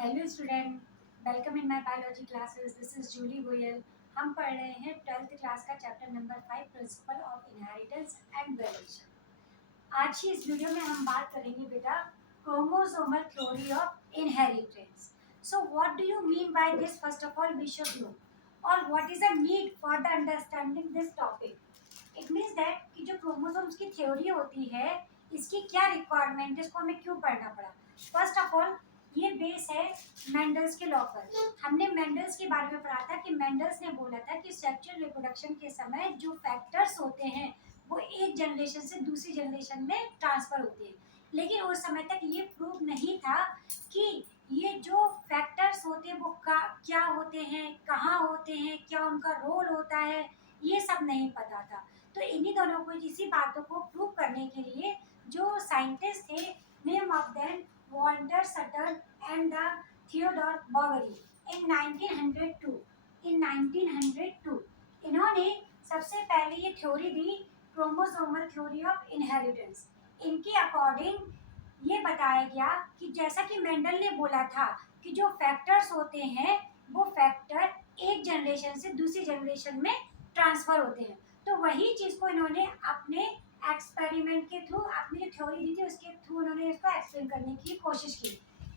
Hello student, welcome in my biology classes. This is Julie Goyal. हम पढ़ रहे हैं 12th क्लास का chapter number 5, principle of inheritance and variation. आज की इस वीडियो में हम बात करेंगे बेटा chromosomal theory of inheritance. So what do you mean by this? First of all we should know और what is the need for the understanding this topic. It means that कि जो क्रोमोसोम्स की theory होती है इसकी क्या requirement है, इसको हमें क्यों पढ़ना पड़ा। फर्स्ट ऑफ ऑल ये बेस है मेंडल्स के लॉ पर। हमने मेंडल्स के बारे में पढ़ा था कि मेंडल्स ने बोला था कि सेक्सुअल रिप्रोडक्शन के समय जो फैक्टर्स होते हैं वो एक जनरेशन से दूसरी जनरेशन में ट्रांसफर होते हैं, लेकिन उस समय तक ये प्रूव नहीं था कि ये जो फैक्टर्स होते हैं वो क्या होते हैं, कहाँ होते हैं, क्या उनका रोल होता है, ये सब नहीं पता था। तो इन्हीं दोनों को, इसी बातों को प्रूव करने के लिए जो साइंटिस्ट थे, name of them Walter Sutton and the Theodore Boveri in 1902। In 1902 इन्होंने सबसे पहले ये थ्योरी दी, क्रोमोसोमल थ्योरी ऑफ इनहेरिटेंस। इनके अकॉर्डिंग ये बताया गया कि जैसा कि मेंडल ने बोला था कि जो फैक्टर्स होते हैं वो फैक्टर एक जनरेशन से दूसरी जनरेशन में ट्रांसफर होते हैं। तो वही चीज को इन्होंने अपने एक्सपेरिमेंट के थ्रू, अपनी जो थ्योरी दी थी उसके थ्रू उन्होंने इसको एक्सप्लेन करने की कोशिश की।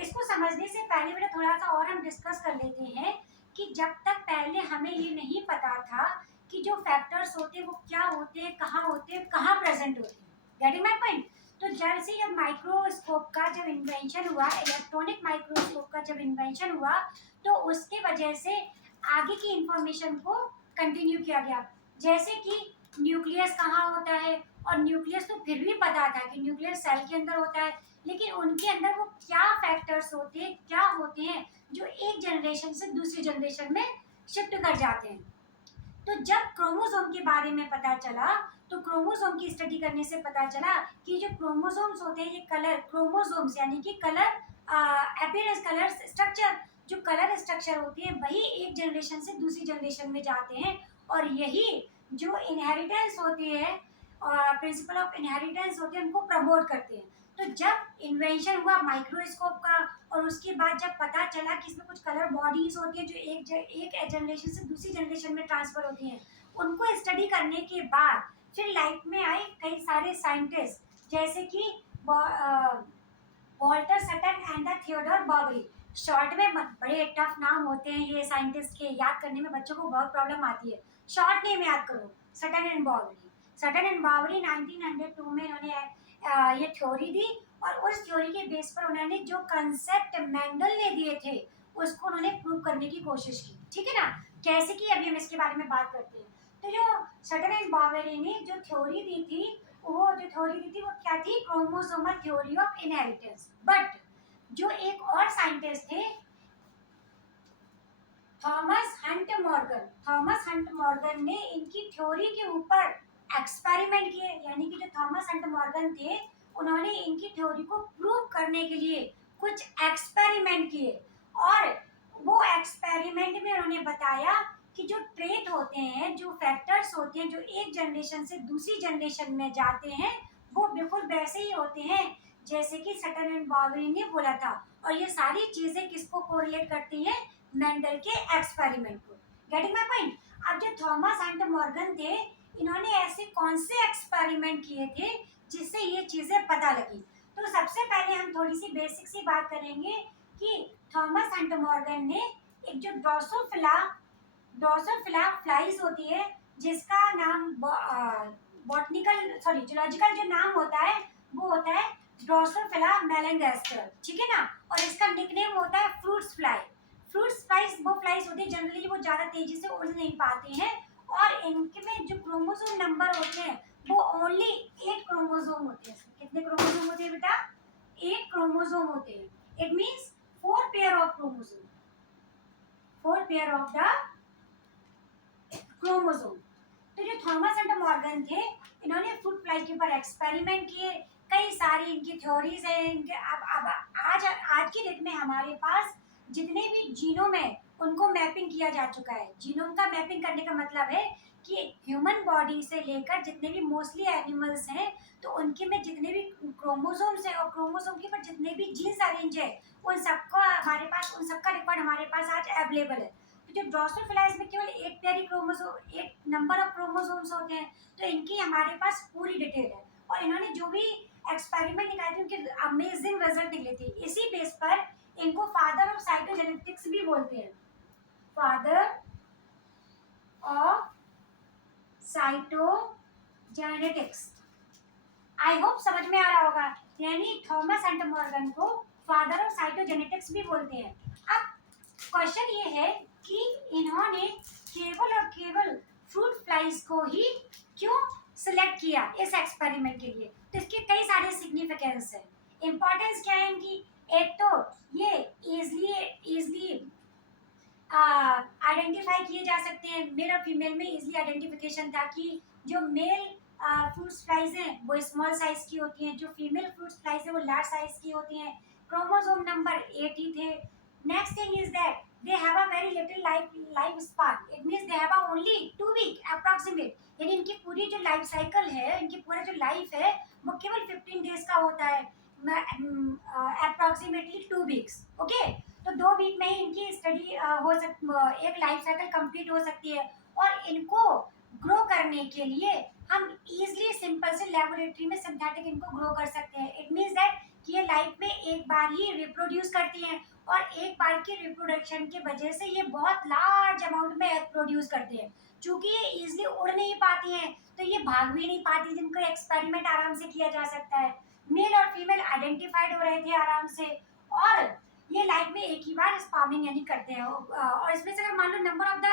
इसको समझने से पहले बेटा थोड़ा सा और हम डिस्कस कर लेते हैं कि जब तक पहले हमें ये नहीं पता था कि जो फैक्टर्स होते हैं वो क्या होते हैं, कहाँ होते हैं, कहाँ प्रेजेंट होते हैं। Getting my point? तो जैसे जब माइक्रोस्कोप का जब इन्वेंशन हुआ, इलेक्ट्रॉनिक माइक्रोस्कोप का जब इन्वेंशन हुआ, तो उसके वजह से आगे की इंफॉर्मेशन को कंटिन्यू किया गया। जैसे कि न्यूक्लियस कहाँ होता है, और न्यूक्लियस तो फिर भी पता था कि न्यूक्लियस सेल के अंदर होता है, लेकिन उनके अंदर वो क्या फैक्टर्स होते हैं, क्या होते हैं जो एक जनरेशन से दूसरी जनरेशन में शिफ्ट कर जाते हैं। तो जब क्रोमोसोम के बारे में पता चला, तो क्रोमोसोम की स्टडी करने से पता चला कि जो क्रोमोसोम्स होते हैं, ये कलर क्रोमोसोम्स यानी कि कलर अपीयरेंस, कलर स्ट्रक्चर, जो कलर स्ट्रक्चर होती है वही एक जनरेशन से दूसरी जनरेशन में जाते हैं, और यही जो इनहेरिटेंस होती है, प्रिंसिपल ऑफ इनहेरिटेंस होते हैं, उनको प्रमोट करते हैं। तो जब इन्वेंशन हुआ माइक्रोस्कोप का, और उसके बाद जब पता चला कि इसमें कुछ कलर बॉडीज होती है जो एक जनरेशन से दूसरी जनरेशन में ट्रांसफर होती हैं, उनको स्टडी करने के बाद फिर लाइफ में आए कई सारे साइंटिस्ट, जैसे कि Walter Sutton and the Theodore Boveri. Short में बड़े टफ नाम होते हैं ये साइंटिस्ट के, याद करने में बच्चों को बहुत प्रॉब्लम आती है। शॉर्ट नेम याद करो, सटन एंड बॉवरी। सटन एंड बॉवरी 1902 में इन्होंने ये थ्योरी दी, और उस थ्योरी के बेस पर उन्होंने जो कंसेप्ट मेंडल ने दिए थे उसको उन्होंने प्रूव करने की कोशिश की। ठीक है ना? जैसे कि अभी हम इसके बारे में बात करते हैं। तो जो सटन एंड बॉवरी ने जो थ्योरी दी थी, वो जो थ्योरी दी थी वो क्या थी? Chromosomal theory of inheritance. But जो एक और साइंटिस्ट थे, Thomas Hunt Morgan, Thomas Hunt Morgan ने इनकी थ्योरी के ऊपर एक्सपेरिमेंट किए। यानी कि जो थॉमस हंट मॉर्गन थे, उन्होंने इनकी थ्योरी को प्रूव करने के लिए कुछ एक्सपेरिमेंट किए, और वो एक्सपेरिमेंट में उन्होंने बताया कि जो ट्रेट होते हैं, जो फैक्टर्स होते हैं जो एक जनरेशन से दूसरी जनरेशन में जाते हैं, वो बिल्कुल वैसे ही होते हैं जैसे कि सटन एंड बॉवरी ने बोला था। और ये सारी चीजें किसको कोरिलेट करती हैं? मेंडल के एक्सपेरिमेंट को। Getting my point? अब जो थॉमस एंड मॉर्गन थे, इन्होंने ऐसे कौन से एक्सपेरिमेंट किए थे जिससे ये चीजें पता लगी? तो सबसे पहले हम थोड़ी सी बेसिक सी बात करेंगे कि थॉमस एंड मॉर्गन ने एक जो ड्रोसोफिला फ्लाइज होती है, जिसका नाम बॉटनिकल सॉरी जूलॉजिकल जो नाम होता है वो होता है ड्रोसोफिला मेलेंगेस्टर। ठीक है ना? और इसका निकनेम होता है फ्रूट्स फ्लाई। फ्रूट्स फ्लाइज वो फ्लाइज होती है जनरली वो ज़्यादा तेजी से उड़ नहीं पाती हैं, और इनके में जो क्रोमोसोम नंबर होते हैं वो ओनली 8 क्रोमोसोम होते हैं। कितने क्रोमोसोम होते हैं बेटा? 8 क्रोमोसोम होते हैं। It means 4 pair of chromosome, 4 pair of the chromosome. तो जो थॉमस एंड मॉर्गन थे, इन्होंने फ्रूट फ्लाई के ऊपर एक्सपेरिमेंट किए। कई सारी इनकी थ्योरीज हैं। इनके अब आज की डेट में हमारे पास जितने भी जीनोम है उनको मैपिंग किया जा चुका है। जीनोम का मैपिंग करने का मतलब है कि ह्यूमन बॉडी से लेकर जितने भी मोस्टली एनिमल्स हैं तो उनके में जितने भी क्रोमोसोम्स है और क्रोमोसोम के ऊपर जितने भी जीन्स अरेंज है उन सबका हमारे पास, उन सबका रिकॉर्ड हमारे पास आज अवेलेबल है। तो जो ड्रोसोफिला में केवल एक पेयर ही क्रोमोसोम, एक नंबर ऑफ क्रोमोसोम्स होते हैं, तो इनकी हमारे पास पूरी डिटेल है। और इन्होंने जो भी एक्सपेरिमेंट निकाले थे उनके अमेजिंग रिजल्ट निकले थे। इसी बेस पर इनको फादर ऑफ साइटोजेनेटिक्स भी बोलते हैं, father of cytogenetics. I hope समझ में आ रहा होगा। यानी थॉमस एंड मॉर्गन को फादर ऑफ साइटोजेनेटिक्स भी बोलते हैं। अब क्वेश्चन ये है कि इन्होंने केवल और केवल फ्रूट फ्लाइज को ही क्यों सिलेक्ट किया इस एक्सपेरिमेंट के लिए? तो इसके कई सारे सिग्निफिकेंस है। इंपॉर्टेंस क्या है इनकी? एक तो ये इजली आइडेंटिफाई किए जा सकते हैं, मेल और फीमेल में इजली आइडेंटिफिकेशन था कि जो मेल फ्रूट फ्लाइज हैं वो स्मॉल साइज की होती हैं, जो फीमेल फ्रूट फ्लाइज है वो लार्ज साइज की होती हैं। क्रोमोसोम नंबर 80 थे। Next thing is that they have a very little life span. It means they have a only 2 week approximate. यानी इनकी पूरी जो लाइफ साइकिल है, इनकी पूरा जो लाइफ है वो केवल 15 डेज का होता है, अप्रोक्सीमेटली 2 वीक्स। ओके, तो 2 वीक में ही इनकी स्टडी हो सकती, एक लाइफ साइकिल कंप्लीट हो सकती है। और इनको ग्रो करने के लिए हम इजीली सिंपल से लेबोरेटरी में सिंथेटिक इनको ग्रो कर सकते हैं। इट मीन्स दैट कि ये लाइफ में एक बार ही रिप्रोड्यूस करती हैं और एक बार की रिप्रोडक्शन की वजह से ये बहुत लार्ज अमाउंट में एग प्रोड्यूस करती है। चूंकि ये इजीली उड़ नहीं पाती हैं तो ये भाग भी नहीं पाती, जिनको एक्सपेरिमेंट आराम से किया जा सकता है। मेल और फीमेल आइडेंटिफाइड हो रहे थे आराम से, और ये लाइफ में एक ही बार स्पार्मिंग यानी करते हैं। और इसमें से अगर मान लो नंबर ऑफ द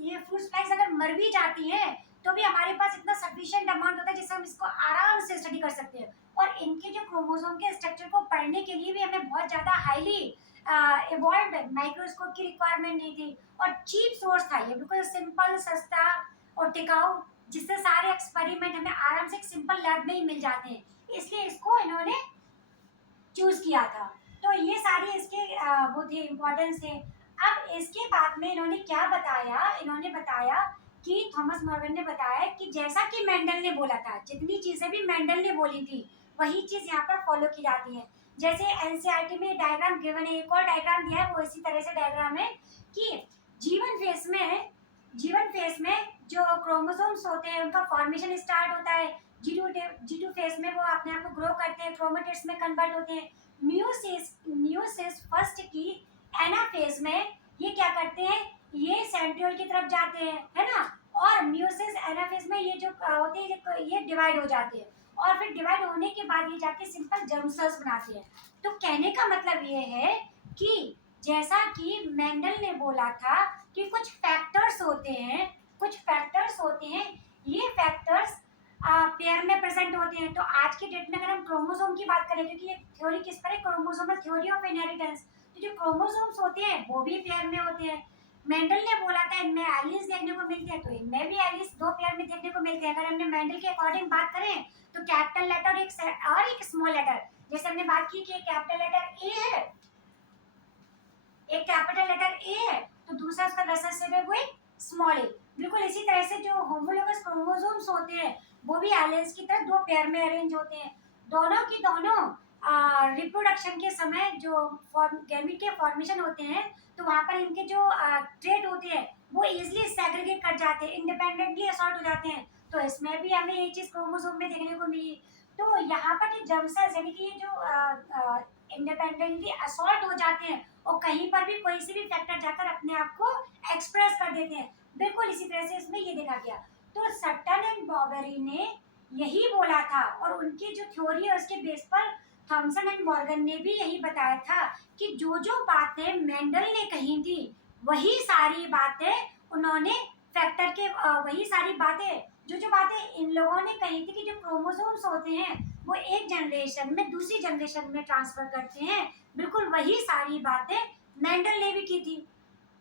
ये फ्रूट फ्लाइज अगर मर भी जाती हैं तो भी हमारे पास इतना सफिशिएंट अमाउंट होता है जिससे हम इसको आराम से स्टडी कर सकते हैं। और इनके जो क्रोमोसोम के स्ट्रक्चर को पढ़ने के लिए भी हमें बहुत ज़्यादा हाईली इवॉल्व्ड माइक्रोस्कोप की रिक्वायरमेंट नहीं थी, और चीप सोर्स था ये, बिल्कुल सिंपल, सस्ता और टिकाऊ, जिससे सारे एक्सपेरिमेंट हमें आराम से एक सिंपल लैब में ही मिल जाते हैं। इसलिए इसको इन्होंने चूज किया था। तो ये सारे इसके वो थे, इम्पोर्टेंस थे। अब इसके बाद में इन्होंने क्या बताया? इन्होंने बताया कि थॉमस मॉर्गन ने बताया कि जैसा कि मेंडल ने बोला था, जितनी चीजें भी मेंडल ने बोली थी वही चीज यहाँ पर फॉलो की जाती है। जैसे एनसीईआरटी में डायग्राम गिवन है, एक और डायग्राम दिया है, वो इसी तरह से डायग्राम है कि जीवन फेस में जो क्रोमोसोम्स होते हैं उनका फॉर्मेशन स्टार्ट होता है। जी टू फेस में वो अपने आप को ग्रो करते हैं, क्रोमेटिड्स में कन्वर्ट होते हैं। म्यूसिस फर्स्ट की एनाफेज में ये क्या करते हैं? ये सेंट्रियोल की तरफ जाते हैं, है ना। और म्यूसिस एनाफेज में ये जो होते हैं ये डिवाइड हो जाते हैं, और फिर डिवाइड होने के बाद ये जाके सिंपल जर्म सेल्स बनाते हैं। तो कहने का मतलब ये है कि जैसा कि मेंडल ने बोला था कि कुछ फैक्टर्स होते हैं, ये फैक्टर्स पेयर में प्रेजेंट होते हैं। तो आज की डेट में अगर हम क्रोमोसोम की बात करें, क्योंकि ये थ्योरी किस पर है? Chromosomal theory of inheritance. तो जो क्रोमोसोम्स होते हैं वो भी पेयर में होते हैं। मेंडल ने बोला था इनमें एलिस देखने को मिलते हैं, तो इनमें भी एलिस 2 पेयर में देखने को मिलते हैं। अगर हमने मेंडल के अकॉर्डिंग बात करें तो कैपिटल लेटर और एक स्मॉल लेटर, जैसे हमने बात की कि कैपिटल लेटर ए है, एक कैपिटल लेटर ए है तो दूसरा उसका रेसेसिव है वो एक स्मॉल ए। बिल्कुल इसी तरह से जो होमोलोगस क्रोमोसोम्स होते हैं वो भी एलिस की तरह 2 पेयर में अरेंज होते हैं। दोनों की दोनों रिप्रोडक्शन के समय जो गैमीट के फॉर्मेशन होते हैं तो वहाँ पर इनके जो ट्रेट होते हैं वो इजीली सेग्रीगेट कर जाते हैं, इंडिपेंडेंटली असॉर्ट हो जाते हैं। तो इसमें भी हमें ये चीज़ क्रोमोसोम में देखने को मिली। तो यहाँ पर जो जर्म सेल्स यानी कि ये जो इंडिपेंडेंटली असॉर्ट हो जाते हैं और कहीं पर भी कोई से भी फैक्टर जाकर अपने आप को एक्सप्रेस कर देते हैं, बिल्कुल इसी तरह से इसमें ये देखा गया। तो सटन एंड बॉबेरी ने यही बोला था, और उनकी जो थ्योरी है उसके बेस पर थॉमसन एंड मॉर्गन ने भी यही बताया था कि जो जो बातें मेंडल ने कही थी वही सारी बातें उन्होंने फैक्टर के वही सारी बातें जो बातें इन लोगों ने कही थी कि जो क्रोमोसोम्स होते हैं वो एक जनरेशन में दूसरी जनरेशन में ट्रांसफर करते हैं, बिल्कुल वही सारी बातें मेंडल ने भी की थी।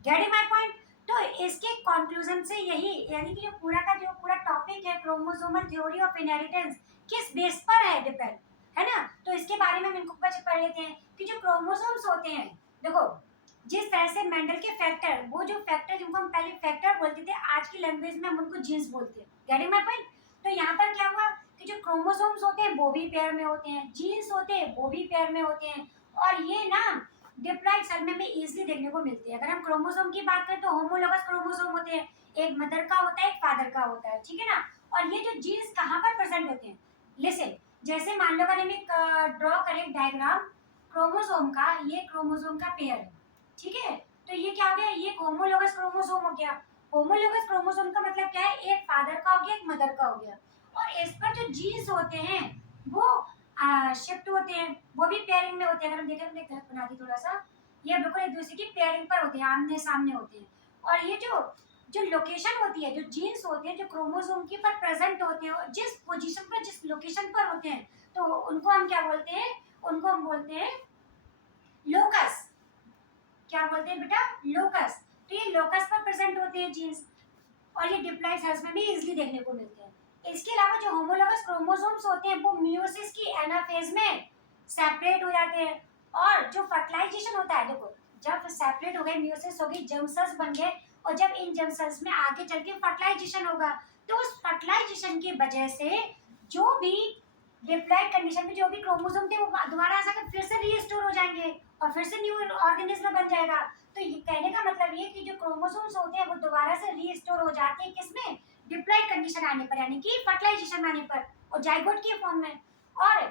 Getting my point? तो इसके कंक्लूजन से यही, यानी कि जो पूरा टॉपिक है क्रोमोसोमल थ्योरी ऑफ इनहेरिटेंस किस बेस पर है डिपेंड, है ना। तो इसके बारे में हम इनको कुछ पढ़ लेते हैं कि जो क्रोमोसोम्स होते हैं, देखो जिस तरह से मेंडल के फैक्टर, वो जो फैक्टर जिनको हम पहले फैक्टर बोलते थे, आज की लैंग्वेज में हम उनको जीन्स बोलते हैं। Getting my point? तो यहाँ पर क्या हुआ कि जो क्रोमोसोम्स होते हैं वो भी पेयर में होते हैं, जीन्स होते हैं वो भी पेयर में होते हैं, और ये ना डिप्लॉइड सेल में इजीली देखने को मिलते हैं। अगर हम क्रोमोसोम की बात करें तो होमोलोगस क्रोमोसोम होते हैं, एक मदर का होता है एक फादर का होता है, ठीक है ना। और ये जो जीन्स कहाँ पर प्रेजेंट होते हैं, लिसन, जैसे मान लो अगर हम एक ड्रॉ करें डायग्राम क्रोमोसोम का, ये क्रोमोसोम का पेयर है, ठीक है। तो ये क्या हो गया, ये होमोलोगस क्रोमोसोम हो गया। होमोलोगस क्रोमोसोम का मतलब क्या है, एक फादर का हो गया एक मदर का हो गया, और इस पर जो जीन्स होते हैं वो शिफ्ट होते हैं, वो भी पेयरिंग में होते हैं। अगर हम देखें, हमने घर बना दी थोड़ा सा, ये बिल्कुल एक दूसरे की पेयरिंग पर होते हैं, आमने सामने होते हैं। और ये जो जो लोकेशन होती है, जो जीन्स होते हैं जो क्रोमोसोम के पर प्रेजेंट होते हैं, और जिस पोजीशन पर जिस लोकेशन पर होते हैं, तो उनको हम क्या बोलते हैं, उनको हम बोलते हैं लोकस। क्या बोलते हैं बेटा, लोकस। तो ये लोकस पर प्रेजेंट होते हैं जीन्स, और ये डिप्लॉइड सेल्स में भी इजीली देखने को मिलते हैं। इसके अलावा जो होमोलोगस क्रोमोसोम्स होते हैं वो मियोसिस की एनाफेज में सेपरेट हो जाते हैं, और जो फर्टिलाइजेशन होता है, देखो जब सेपरेट हो गए, मियोसिस हो गई, जर्म सेल्स बन गए, और जब इन जर्म सेल्स में आगे चल के फर्टिलाइजेशन होगा, तो उस फर्टिलाइजेशन की वजह से जो भी डिप्लॉइड कंडीशन में जो भी क्रोमोसोम थे वो दोबारा आ सकते, फिर से रीस्टोर हो जाएंगे और फिर से न्यू ऑर्गेनिज्म बन जाएगा। तो ये कहने का मतलब ये कि जो क्रोमोसोम्स होते हैं वो दोबारा से रीस्टोर हो जाते हैं, किसमें, डिप्लॉइड कंडीशन आने पर, यानी कि फर्टिलाइजेशन आने पर, और जाइगोट के फॉर्म में। और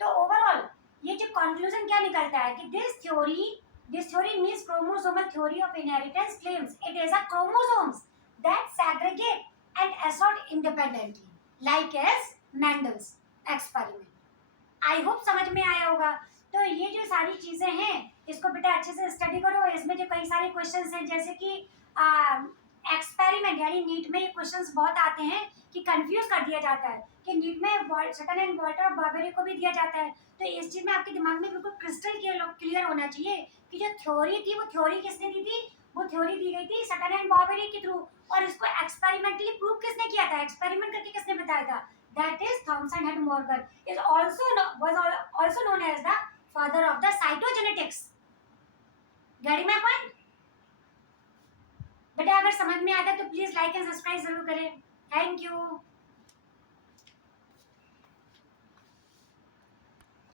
तो ओवरऑल ये जो कंक्लूजन क्या निकलता है कि this theory means chromosomal theory of inheritance claims it is a chromosomes that segregate and assort independently like as Mendel's experiment। I hope समझ में आया होगा। तो ये जो सारी चीजें हैं इसको बेटा अच्छे से स्टडी करो। इसमें जो कई सारे क्वेश्चंस हैं, जैसे कि एक्सपेरिमेंट, यानी नीट में ये क्वेश्चंस बहुत आते हैं कि कंफ्यूज कर दिया जाता है कि नीट में सटन एंड वॉल्टर और बार्बरी को भी दिया जाता है। तो इस चीज में आपके दिमाग में बिल्कुल क्रिस्टल क्लियर होना चाहिए कि जो थ्योरी थी वो थ्योरी किसने दी थी, वो थ्योरी दी गई थी सटन एंड बार्बरी के थ्रू, और इसको एक्सपेरिमेंटली प्रूव किसने किया था, एक्सपेरिमेंट करके किसने बताया था, that is Thomson and Morgan is was also known as the father of the cytogenetics। getting my point? बेटा अगर समझ में आता है तो प्लीज लाइक एंड सब्सक्राइब जरूर करें। Thank you.